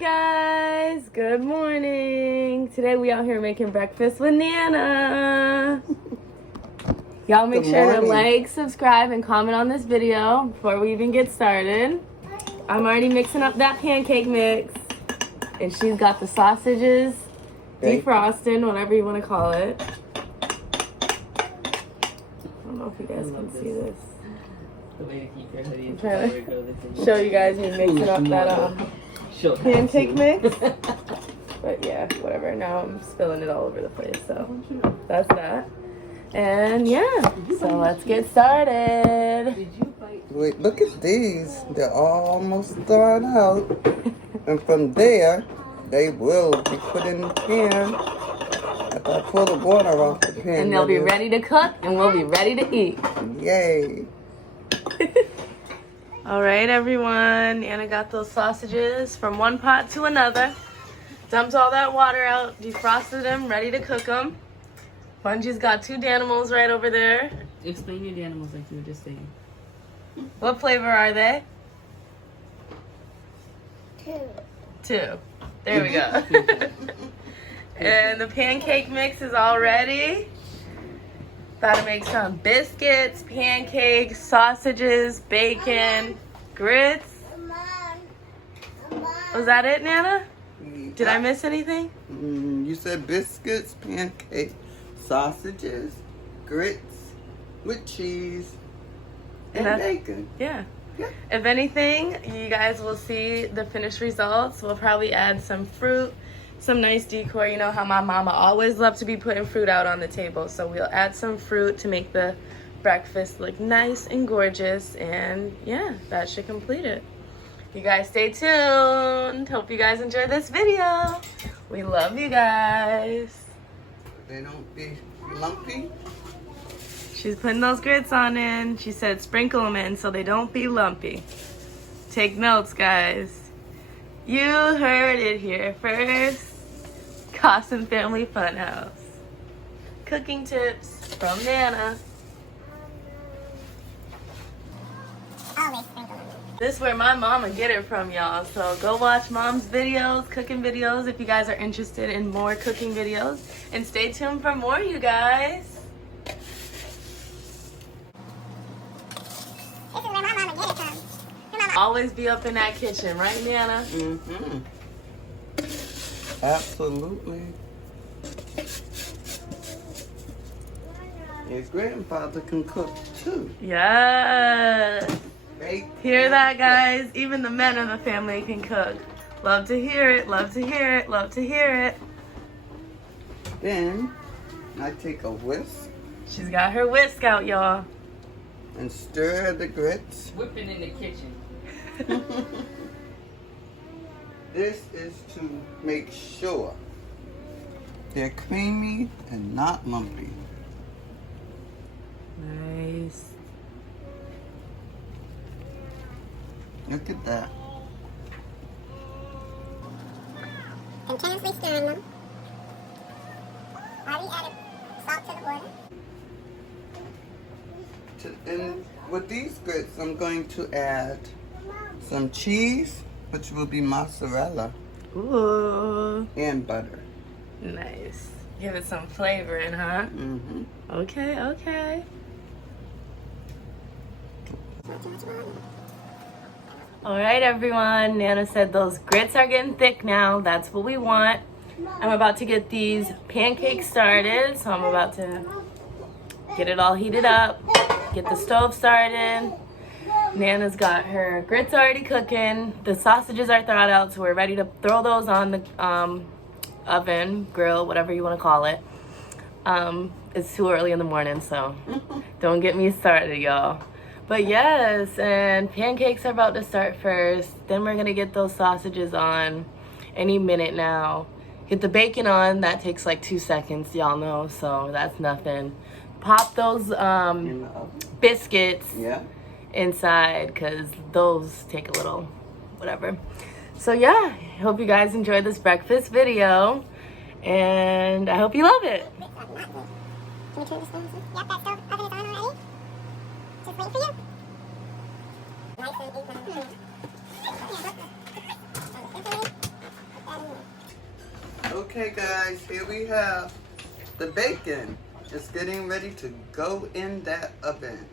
Guys, good morning. Today we out here making breakfast with Nana. Y'all make sure to like, subscribe, and comment on this video before we even get started. I'm already mixing up that pancake mix, and she's got the sausages defrosting, whatever you want to call it. I don't know if you guys can see this. I'm trying to show you guys me mixing up that pancake mix. But yeah, whatever. Now I'm spilling it all over the place, so that's that. And yeah, so let's get started. Wait, look at these. They're almost thawed out. And from there, they will be put in the pan. After I pull the water off the pan. And they'll be ready to cook, and we'll be ready to eat. Yay. All right, everyone. Anna got those sausages from one pot to another. Dumped all that water out, defrosted them, ready to cook them. Bungie's got two Danimals right over there. Explain your Danimals like you were just saying. What flavor are they? Two. There we go. And the pancake mix is all ready. About to make some biscuits, pancakes, sausages, bacon, grits. Was that it, Nana? Did I miss anything? You said biscuits, pancakes, sausages, grits with cheese, and bacon. Yeah. If anything, you guys will see the finished results. We'll probably add some fruit, some nice decor. You know how my mama always loved to be putting fruit out on the table. So we'll add some fruit to make the breakfast look nice and gorgeous. And yeah, that should complete it. You guys stay tuned. Hope you guys enjoy this video. We love you guys. They don't be lumpy. She's putting those grits on in. She said sprinkle them in so they don't be lumpy. Take notes, guys. You heard it here first. Costin Family Funhouse. Cooking tips from Nana. Always sprinkle them. This is where my mama get it from, y'all. So go watch mom's videos, cooking videos, if you guys are interested in more cooking videos. And stay tuned for more, you guys. This is where my mama get it from. Her mama Always be up in that kitchen, right, Nana? Mm-hmm. Absolutely. Your grandfather can cook too. Yes. Bake. Hear that, guys? Even the men in the family can cook. Love to hear it, love to hear it, love to hear it. Then I take a whisk She's got her whisk out, y'all. and stir the grits. Whipping in the kitchen. This is to make sure they're creamy and not lumpy. Nice. Look at that. continuously stirring them. Already added salt to the water. And with these grits, I'm going to add some cheese, which will be mozzarella, Ooh. and butter. Nice. Give it some flavoring, huh? Mm-hmm. Okay, okay. All right, everyone. Nana said those grits are getting thick now. That's what we want. I'm about to get these pancakes started. So I'm about to get it all heated up, get the stove started. Nana's got her grits already cooking. The sausages are thawed out, so we're ready to throw those on the oven, grill, whatever you want to call it. It's too early in the morning, so don't get me started, y'all. But yes, and pancakes are about to start first. Then we're gonna get those sausages on any minute now. Get the bacon on, that takes like 2 seconds, y'all know, so that's nothing. Pop those biscuits inside, because those take a little whatever. So yeah, hope you guys enjoyed this breakfast video, and I hope you love it. Can you turn the stove on? Yep, that stove oven is on already. Just wait for you. Nice and even. Okay guys, here we have the bacon. It's getting ready to go in that oven.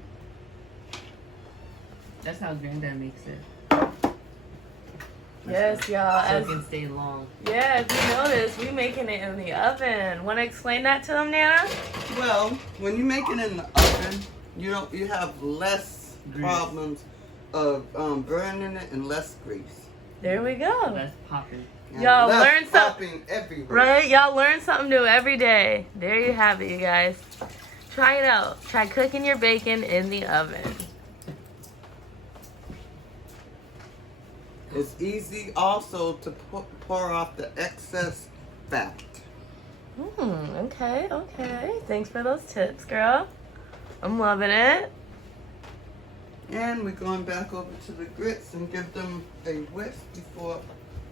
That's how Granddad makes it. Yes, y'all. So it As, can stay long. yeah, if you notice, we making it in the oven. Want to explain that to them, Nana? Well, when you make it in the oven, you have less Grease. problems of burning it and less grease. There we go. That's popping. And Y'all less learn some- popping everywhere. Right? Y'all learn something new every day. There you have it, you guys. Try it out. Try cooking your bacon in the oven. It's easy also to pour off the excess fat. Okay. Thanks for those tips, girl. I'm loving it. And we're going back over to the grits and give them a whisk before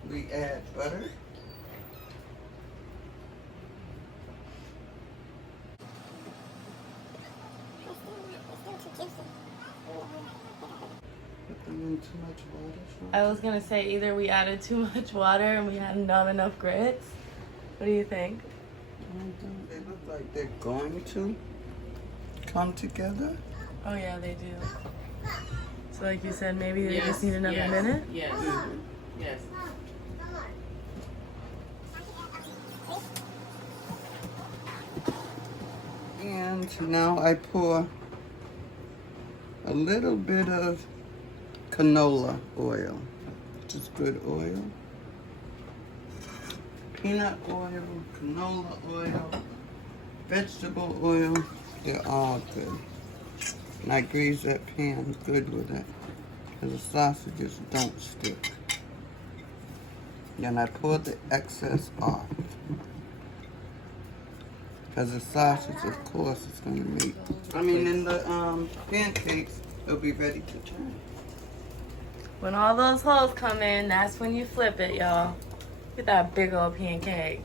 we add butter. Put them in too much water. I was gonna say either we added too much water and we had not enough grits. What do you think? They look like they're going to come together. Oh yeah, they do. So like you said, maybe they Yes, just need another yes, minute? Yes. Yes. And now I pour a little bit of canola oil, which is good oil. Peanut oil, canola oil, vegetable oil, they're all good. And I grease that pan good with it, because the sausages don't stick. Then I pour the excess off. Because the sausage, of course, is going to make, in the pancakes, it'll be ready to turn. When all those holes come in, that's when you flip it, y'all. Look at that big old pancake.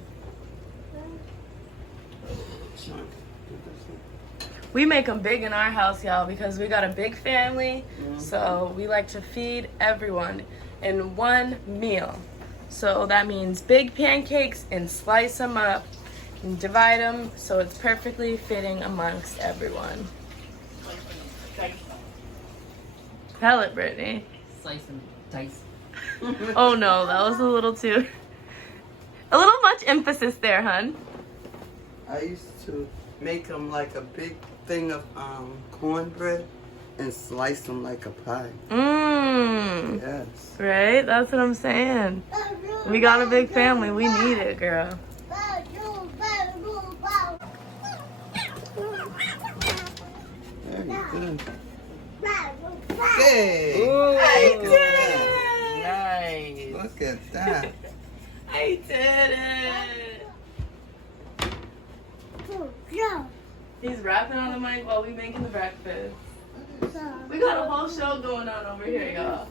We make them big in our house, y'all, because we got a big family. So we like to feed everyone in one meal. So that means big pancakes and slice them up and divide them so it's perfectly fitting amongst everyone. Tell it, Brittany. Slice and dice. Oh no, that was a little much emphasis there, hun. I used to make them like a big thing of cornbread and slice them like a pie. Mmm. Yes. Right? That's what I'm saying. We got a big family. We need it, girl. Very good. Hey! I Look did at that. Nice. Look at that. I did it. He's rapping on the mic while we making the breakfast. We got a whole show going on over here, y'all.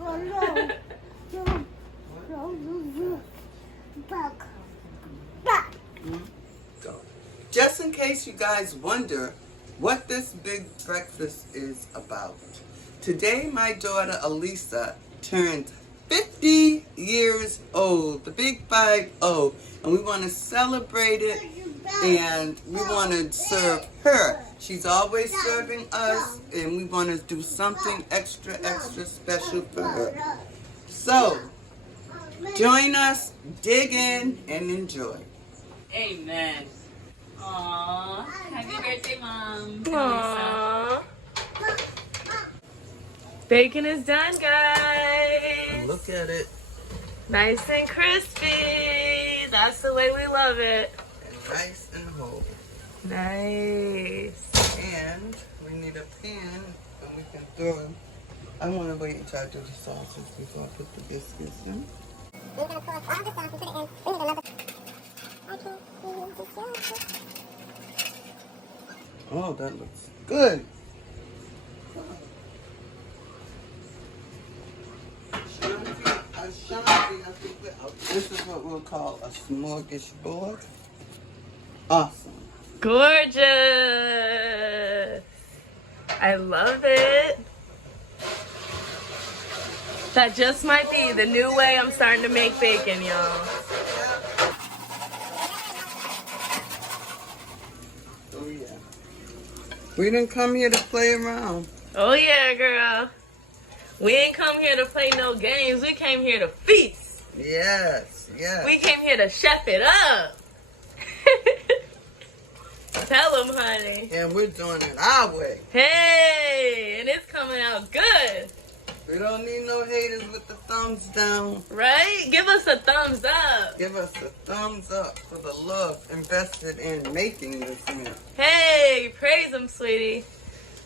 Just in case you guys wonder what this big breakfast is about. Today my daughter Elisa turned 50 years old, the big 50, and we want to celebrate it and we want to serve her. She's always serving us and we want to do something extra special for her. So, join us, dig in, and enjoy. Amen. Aww. Happy birthday, Mom. Aww. Bacon is done, guys. Look at it. Nice and crispy. That's the way we love it. And nice and whole. Nice. And we need a pan and we can throw. I want to wait until I do the sausage before I put the biscuits in. We're going to pour all the sauce and put it in. We need another. I can't see the sauce. Oh, that looks good. Ashanti, I think this is what we'll call a smorgasbord. Awesome. Gorgeous. I love it. That just might be the new way I'm starting to make bacon, y'all. We didn't come here to play around. Oh yeah, girl. We ain't come here to play no games. We came here to feast. Yes, yes. We came here to chef it up. Tell them, honey. And we're doing it our way. Hey, and it's coming out good. We don't need no haters with the thumbs down. Right? Give us a thumbs up. Give us a thumbs up for the love invested in making this meal. Hey, praise him, sweetie.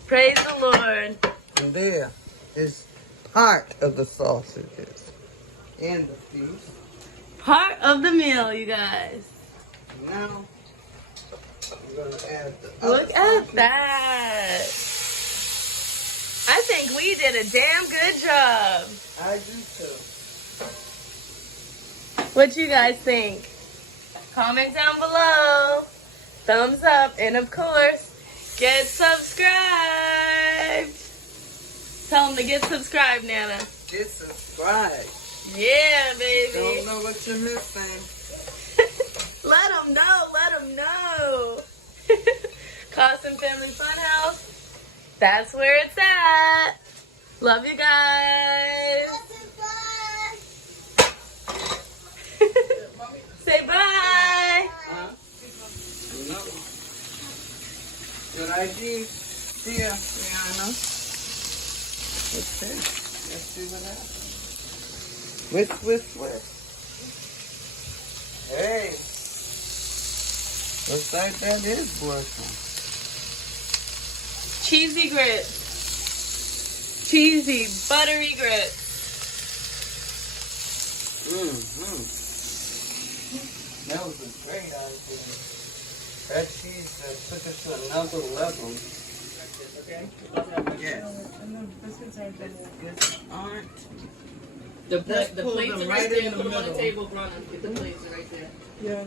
Praise the Lord. And there is part of the sausages and the feast. Part of the meal, you guys. Now, we're going to add the Look other at sausage. that. I think we did a damn good job. I do too. What you guys think? Comment down below. Thumbs up. And of course, get subscribed. Tell them to get subscribed, Nana. Get subscribed. Yeah, Don't baby. know what you're missing. Let them know. Let them know. Costin Family Funhouse. That's where it's at. Love you guys. Say bye. Huh? No. Good idea. See ya, Rihanna. Okay. Let's see what happens. Whisk. Hey. Looks like that is working. Cheesy grits. Cheesy, buttery grits. That was a great idea. That cheese took us to another level. Okay? Yes. Biscuits aren't. The Let's pull plates them are right right there. in the Put them on the middle. table, Bronna. Get the plates are right there. Yeah.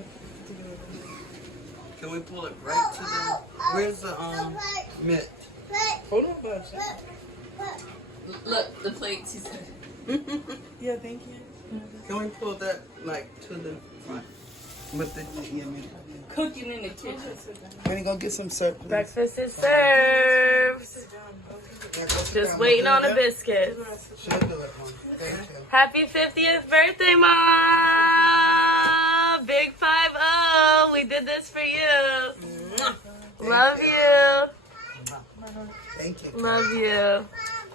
Can we pull it right to the? Where's the mitt? Hold on, bud. Look, the plates, he said. Yeah, thank you. Can we pull that like to the front? With the Cooking in the kitchen. Can you go get some syrup? please? Breakfast is served. Yeah, go sit Just down. waiting on a Yeah. biscuit. She'll do it, Mom. Thank you. Happy 50th birthday, Mom! Big 5-0. We did this for you. Love you. Thank you. Love you.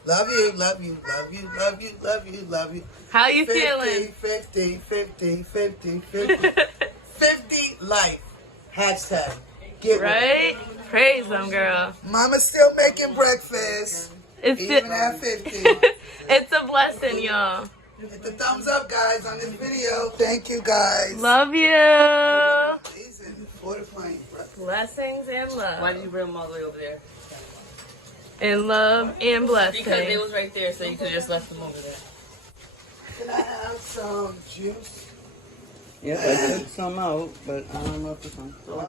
Love you, love you, love you, love you, love you, love you. How you feeling? 50, 50, 50, 50, 50 life. Hashtag. Get with it. Right? Praise them, girl. Mama's still making breakfast. It's Even at 50. it's a blessing, y'all. Hit the thumbs up, guys, on this video. Thank you, guys. Love you. These are fortifying breakfast. Blessings and Why love. did you bring them all the way over there? And love and Because they blessings. was right there, so you could have just left them over there. Can I have some juice? Yes, I took some out, but I don't know if it's on.